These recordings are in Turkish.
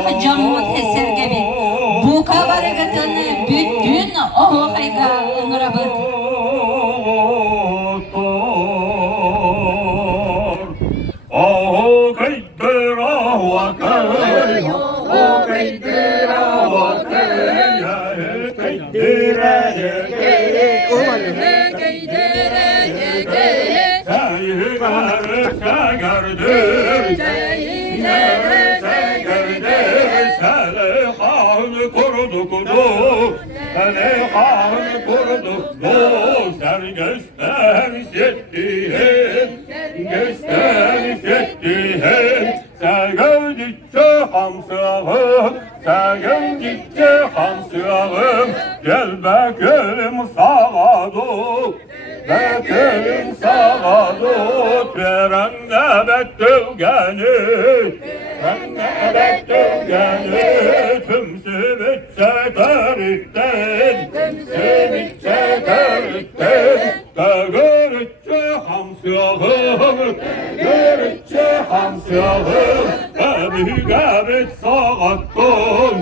Tırağı camut eser gibi. Bu kabarı gıtını bütün o hayga ınırabıt. Gel beklerim sağa dur, beklerim sağa dur. Veren nöbet dövgeni, ben nöbet dövgeni. Tümsü bütçe teritten, tümsü bütçe teritten. Görücü hamsiyahım, görücü hamsiyahım. Mügebet sağattın,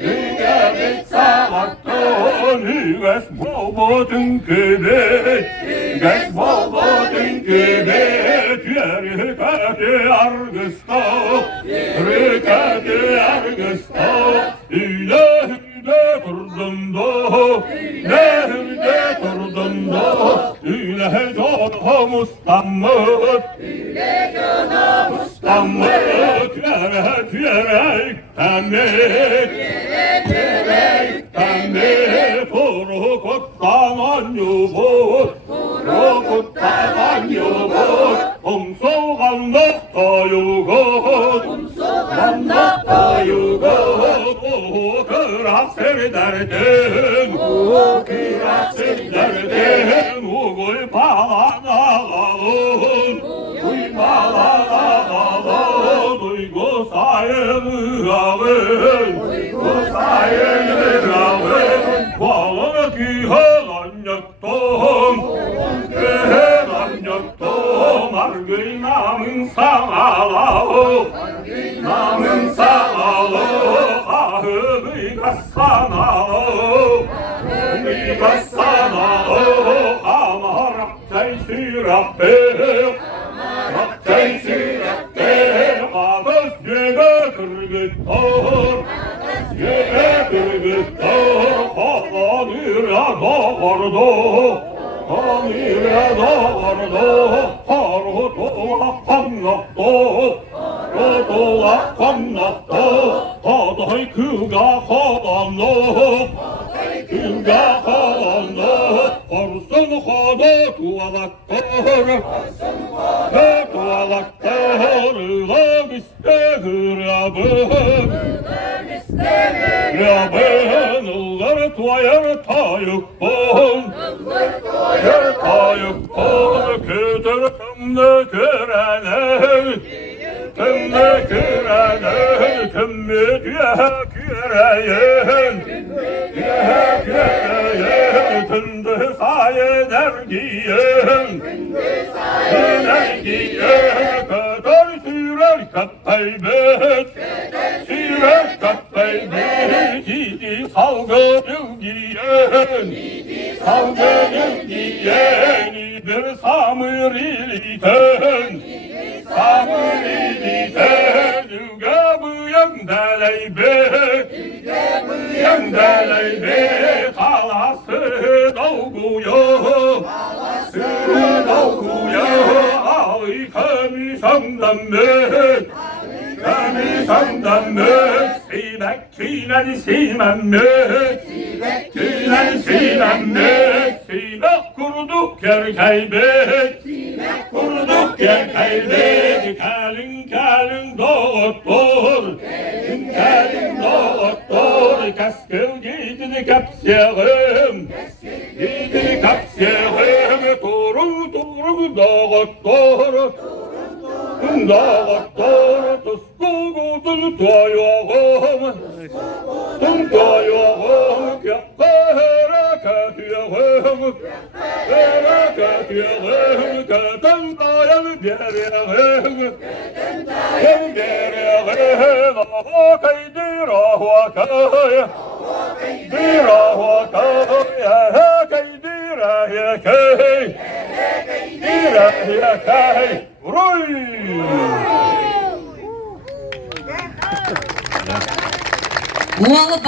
mügebet sağattın. Üves babadın kibet, üves babadın kibet. Rükâti argısta, rükâti argısta. Ülehüde durdum da, ülehüde durdum da. Üle canım ustamut, üle canım ustamut. Yürek yürekten mi, Turgut'tan anyubut, Turgut'tan anyubut. Umsoğanlıkta yugut, umsoğanlıkta yugut. Kırak sevderdin, kırak sevderdin. Uy balana alın, uy balana alın. Duygu sayını alın, duygu sayını alın. Bağlı kihalan yaktım, kihalan yaktım. Argınamın sağlığı, argınamın sağlığı. Ahımı kassanalı, ahımı kassanalı. Ama raktay sürahbek, raktay sürahbek. Ağız göğe kırgıttır, göğe kırgıttır. Kanıra doğurdu, kanıra doğurdu. Harutuğa kanlattı, harutuğa kanlattı. Haday kıga kalanlı, kıga kalanlı. Arsın hada tuvalaktır, tuvalaktır. Ilam istehir yabın, yabın. Illar tuayar tayıkkın, tuayar tayıkkın. Kütür kımlı küreler, kımlı küreler. Kümmü diye küreyin, diye küreyin. Kündü saye dergiyin, dergiyin. Kadar sürer kapaybet, sürer kapaybet. Yedi salgı dülgiyen, salgı dülgiyen. Bir samır iliten, samır iliten. Üge bıyan deleybet, üge bıyan deleybet. Halası dolguyor, halası dolguyor. Ay kamisamdan ben, kamisamdan ben. Simek tüyler silmemek, simek tüyler silmemek. Simek kurduk yer kaybet, simek kurduk yer kaybet. Kalın kalın doktor, kalın doktor. Kaskıl giydini kapsayım, giydini kapsayım. Turul turul doktor, doktor. Tuskuğudun tuayağım, tuayağım. Kahara 우왕은